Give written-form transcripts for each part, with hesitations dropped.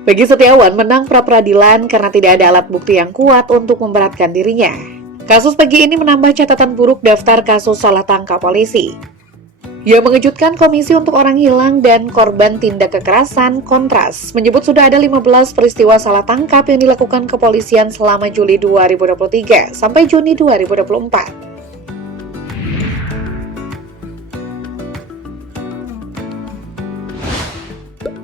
Peggy Setiawan menang pra-peradilan karena tidak ada alat bukti yang kuat untuk memberatkan dirinya. Kasus Peggy ini menambah catatan buruk daftar kasus salah tangkap polisi. Yang mengejutkan, Komisi untuk Orang Hilang dan Korban Tindak Kekerasan Kontras menyebut sudah ada 15 peristiwa salah tangkap yang dilakukan kepolisian selama Juli 2023 sampai Juni 2024.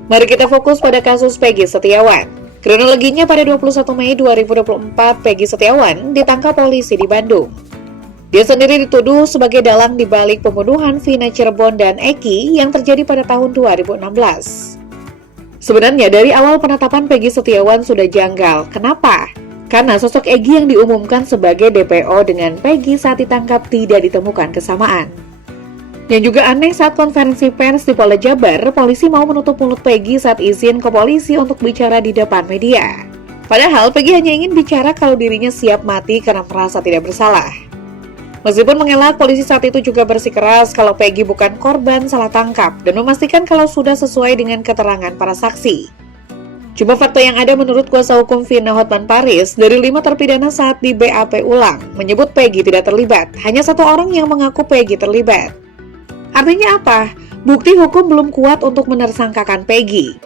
Mari kita fokus pada kasus Peggy Setiawan. Kronologinya pada 21 Mei 2024, Peggy Setiawan ditangkap polisi di Bandung. Dia sendiri dituduh sebagai dalang di balik pembunuhan Vina Cirebon dan Eki yang terjadi pada tahun 2016. Sebenarnya dari awal penetapan Peggy Setiawan sudah janggal. Kenapa? Karena sosok Egi yang diumumkan sebagai DPO dengan Peggy saat ditangkap tidak ditemukan kesamaan. Yang juga aneh, saat konferensi pers di Polda Jabar, polisi mau menutup mulut Peggy saat izin ke polisi untuk bicara di depan media. Padahal Peggy hanya ingin bicara kalau dirinya siap mati karena merasa tidak bersalah. Meskipun mengelak, polisi saat itu juga bersikeras kalau Peggy bukan korban salah tangkap dan memastikan kalau sudah sesuai dengan keterangan para saksi. Cuma fakta yang ada menurut kuasa hukum Vina Hotman Paris, dari 5 terpidana saat di BAP ulang, menyebut Peggy tidak terlibat. Hanya 1 orang yang mengaku Peggy terlibat. Artinya apa? Bukti hukum belum kuat untuk menersangkakan Peggy.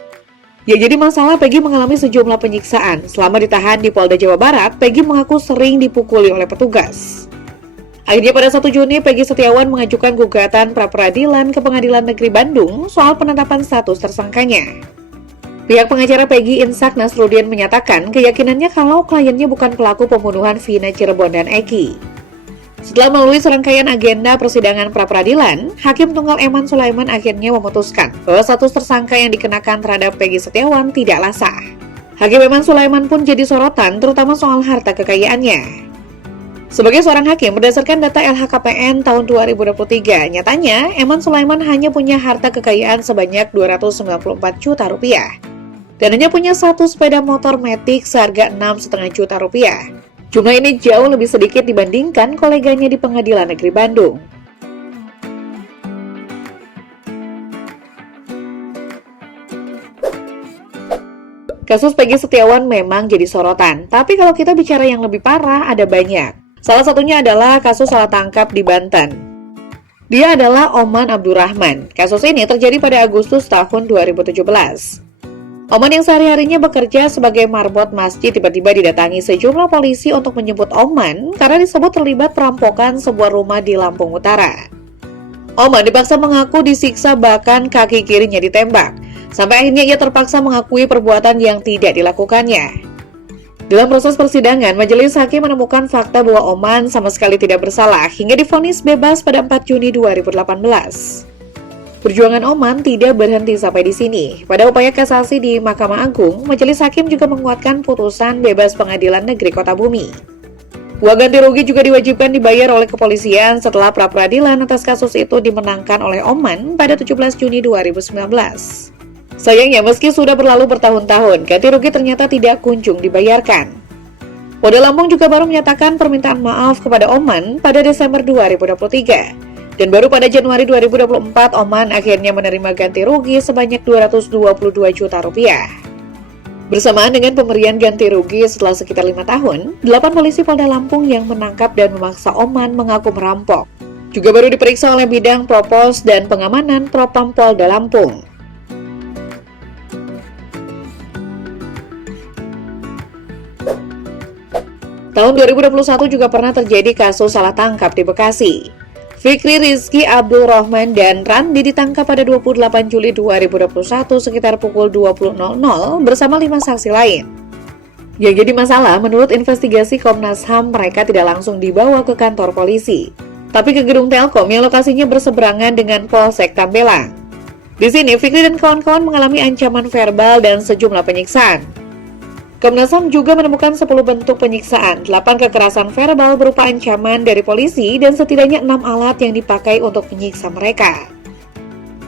Ya, jadi masalah Peggy mengalami sejumlah penyiksaan. Selama ditahan di Polda Jawa Barat, Peggy mengaku sering dipukuli oleh petugas. Akhirnya pada 1 Juni, Peggy Setiawan mengajukan gugatan pra-peradilan ke Pengadilan Negeri Bandung soal penetapan status tersangkanya. Pihak pengacara Peggy, Insak Nasruddin, menyatakan keyakinannya kalau kliennya bukan pelaku pembunuhan Vina Cirebon dan Eki. Setelah melalui serangkaian agenda persidangan pra-peradilan, Hakim Tunggal Eman Sulaiman akhirnya memutuskan bahwa status tersangka yang dikenakan terhadap Peggy Setiawan tidaklah sah. Hakim Eman Sulaiman pun jadi sorotan, terutama soal harta kekayaannya. Sebagai seorang hakim, berdasarkan data LHKPN tahun 2023, nyatanya Eman Sulaiman hanya punya harta kekayaan sebanyak 294 juta rupiah. Dan hanya punya 1 sepeda motor Matic seharga 6,5 juta rupiah. Jumlah ini jauh lebih sedikit dibandingkan koleganya di Pengadilan Negeri Bandung. Kasus Peggy Setiawan memang jadi sorotan, tapi kalau kita bicara yang lebih parah, ada banyak. Salah satunya adalah kasus salah tangkap di Banten. Dia adalah Oman Abdurrahman. Kasus ini terjadi pada Agustus tahun 2017. Oman yang sehari-harinya bekerja sebagai marbot masjid tiba-tiba didatangi sejumlah polisi untuk menjemput Oman karena disebut terlibat perampokan sebuah rumah di Lampung Utara. Oman dipaksa mengaku disiksa, bahkan kaki kirinya ditembak, sampai akhirnya ia terpaksa mengakui perbuatan yang tidak dilakukannya. Dalam proses persidangan, majelis hakim menemukan fakta bahwa Oman sama sekali tidak bersalah hingga divonis bebas pada 4 Juni 2018. Perjuangan Oman tidak berhenti sampai di sini. Pada upaya kasasi di Mahkamah Agung, majelis hakim juga menguatkan putusan bebas Pengadilan Negeri Kota Bumi. Uang ganti rugi juga diwajibkan dibayar oleh kepolisian setelah pra-peradilan atas kasus itu dimenangkan oleh Oman pada 17 Juni 2019. Sayangnya, meski sudah berlalu bertahun-tahun, ganti rugi ternyata tidak kunjung dibayarkan. Polda Lampung juga baru menyatakan permintaan maaf kepada Oman pada Desember 2023. Dan baru pada Januari 2024, Oman akhirnya menerima ganti rugi sebanyak 222 juta rupiah. Bersamaan dengan pemberian ganti rugi setelah sekitar 5 tahun, 8 polisi Polda Lampung yang menangkap dan memaksa Oman mengaku merampok juga baru diperiksa oleh bidang propos dan pengamanan Propam Polda Lampung. Tahun 2021 juga pernah terjadi kasus salah tangkap di Bekasi. Fikri Rizky Abdul Rahman dan Randi ditangkap pada 28 Juli 2021 sekitar pukul 20.00 bersama 5 saksi lain. Yang jadi masalah, menurut investigasi Komnas HAM, mereka tidak langsung dibawa ke kantor polisi, tapi ke gedung Telkom yang lokasinya berseberangan dengan Polsek Tambelang. Di sini, Fikri dan kawan-kawan mengalami ancaman verbal dan sejumlah penyiksaan. Komnas HAM juga menemukan 10 bentuk penyiksaan, 8 kekerasan verbal berupa ancaman dari polisi, dan setidaknya 6 alat yang dipakai untuk menyiksa mereka.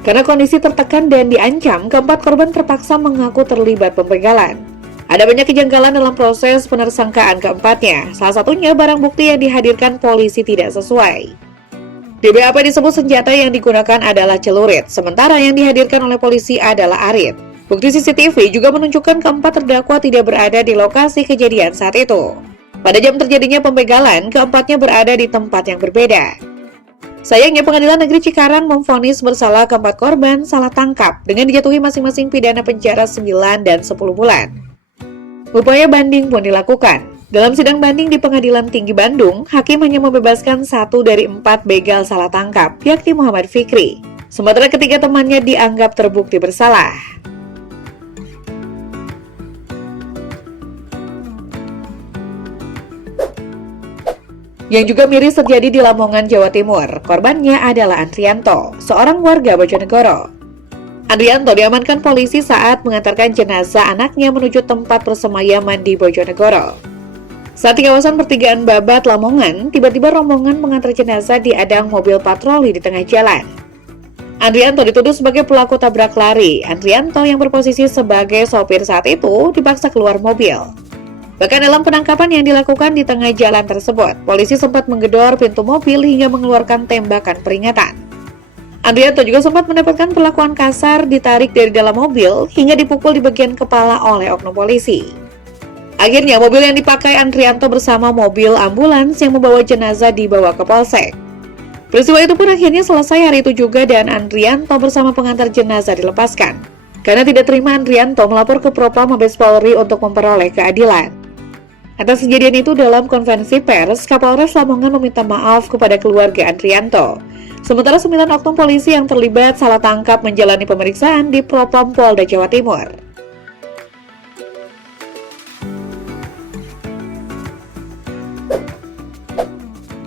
Karena kondisi tertekan dan diancam, keempat korban terpaksa mengaku terlibat pembegalan. Ada banyak kejanggalan dalam proses penersangkaan keempatnya, salah satunya barang bukti yang dihadirkan polisi tidak sesuai. Di BAP disebut senjata yang digunakan adalah celurit, sementara yang dihadirkan oleh polisi adalah arit. Bukti CCTV juga menunjukkan keempat terdakwa tidak berada di lokasi kejadian saat itu. Pada jam terjadinya pembegalan, keempatnya berada di tempat yang berbeda. Sayangnya, Pengadilan Negeri Cikarang memvonis bersalah keempat korban salah tangkap dengan dijatuhi masing-masing pidana penjara 9 dan 10 bulan. Upaya banding pun dilakukan. Dalam sidang banding di Pengadilan Tinggi Bandung, hakim hanya membebaskan 1 dari 4 begal salah tangkap, yakni Muhammad Fikri. Sementara ketiga temannya dianggap terbukti bersalah. Yang juga miris terjadi di Lamongan, Jawa Timur. Korbannya adalah Andrianto, seorang warga Bojonegoro. Andrianto diamankan polisi saat mengantarkan jenazah anaknya menuju tempat persemayaman di Bojonegoro. Saat di kawasan pertigaan Babat, Lamongan, tiba-tiba rombongan mengantar jenazah diadang mobil patroli di tengah jalan. Andrianto dituduh sebagai pelaku tabrak lari. Andrianto yang berposisi sebagai sopir saat itu dipaksa keluar mobil. Bahkan dalam penangkapan yang dilakukan di tengah jalan tersebut, polisi sempat menggedor pintu mobil hingga mengeluarkan tembakan peringatan. Andrianto juga sempat mendapatkan perlakuan kasar, ditarik dari dalam mobil hingga dipukul di bagian kepala oleh oknum polisi. Akhirnya, mobil yang dipakai Andrianto bersama mobil ambulans yang membawa jenazah dibawa ke polsek. Peristiwa itu pun akhirnya selesai hari itu juga dan Andrianto bersama pengantar jenazah dilepaskan. Karena tidak terima, Andrianto melapor ke Propam Mabes Polri untuk memperoleh keadilan. Atas kejadian itu, dalam konferensi pers, Kapolres Lamongan meminta maaf kepada keluarga Andrianto. Sementara 9 oknum polisi yang terlibat salah tangkap menjalani pemeriksaan di Propam Polda Jawa Timur.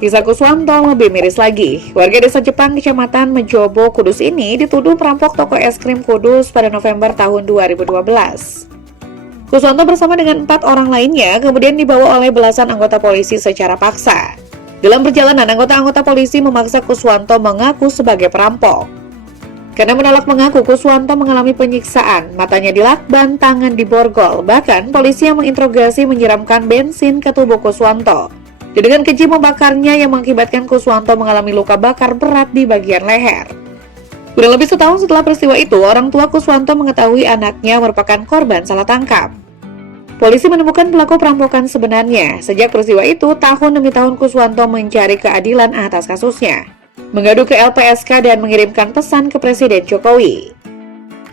Kisah Kuswanto lebih miris lagi. Warga desa Jepang, Kecamatan Mejobo, Kudus ini dituduh merampok toko es krim Kudus pada November tahun 2012. Kuswanto bersama dengan 4 orang lainnya kemudian dibawa oleh belasan anggota polisi secara paksa. Dalam perjalanan, anggota-anggota polisi memaksa Kuswanto mengaku sebagai perampok. Karena menolak mengaku, Kuswanto mengalami penyiksaan, matanya dilakban, tangan diborgol, bahkan polisi yang menginterogasi menyiramkan bensin ke tubuh Kuswanto. Dengan keji membakarnya yang mengakibatkan Kuswanto mengalami luka bakar berat di bagian leher. Kurang lebih setahun setelah peristiwa itu, orang tua Kuswanto mengetahui anaknya merupakan korban salah tangkap. Polisi menemukan pelaku perampokan sebenarnya. Sejak peristiwa itu, tahun demi tahun Kuswanto mencari keadilan atas kasusnya, mengadu ke LPSK dan mengirimkan pesan ke Presiden Jokowi.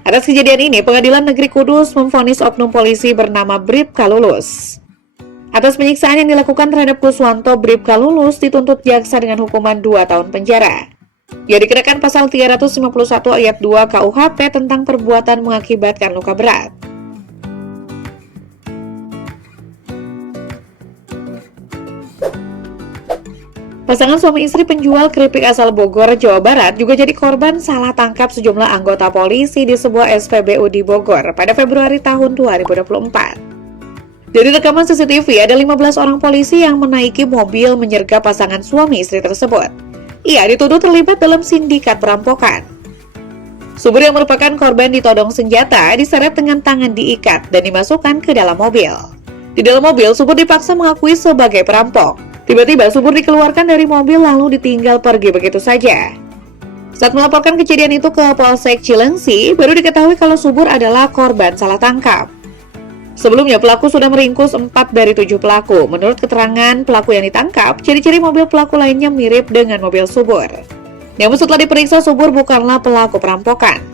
Atas kejadian ini, Pengadilan Negeri Kudus memvonis oknum polisi bernama Bribka Lulus. Atas penyiksaan yang dilakukan terhadap Kuswanto, Bribka Lulus dituntut jaksa dengan hukuman 2 tahun penjara. Ia dikenakan pasal 351 ayat 2 KUHP tentang perbuatan mengakibatkan luka berat. Pasangan suami istri penjual keripik asal Bogor, Jawa Barat juga jadi korban salah tangkap sejumlah anggota polisi di sebuah SPBU di Bogor pada Februari tahun 2024. Dari rekaman CCTV, ada 15 orang polisi yang menaiki mobil menyergap pasangan suami istri tersebut. Ia dituduh terlibat dalam sindikat perampokan. Subur yang merupakan korban ditodong senjata diseret dengan tangan diikat dan dimasukkan ke dalam mobil. Di dalam mobil, Subur dipaksa mengakui sebagai perampok. Tiba-tiba Subur dikeluarkan dari mobil lalu ditinggal pergi begitu saja. Saat melaporkan kejadian itu ke Polsek Cilengsi, baru diketahui kalau Subur adalah korban salah tangkap. Sebelumnya, pelaku sudah meringkus 4 dari 7 pelaku. Menurut keterangan pelaku yang ditangkap, ciri-ciri mobil pelaku lainnya mirip dengan mobil Subur. Namun setelah diperiksa, Subur bukanlah pelaku perampokan.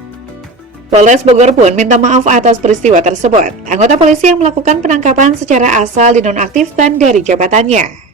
Polres Bogor pun minta maaf atas peristiwa tersebut. Anggota polisi yang melakukan penangkapan secara asal dinonaktifkan dari jabatannya.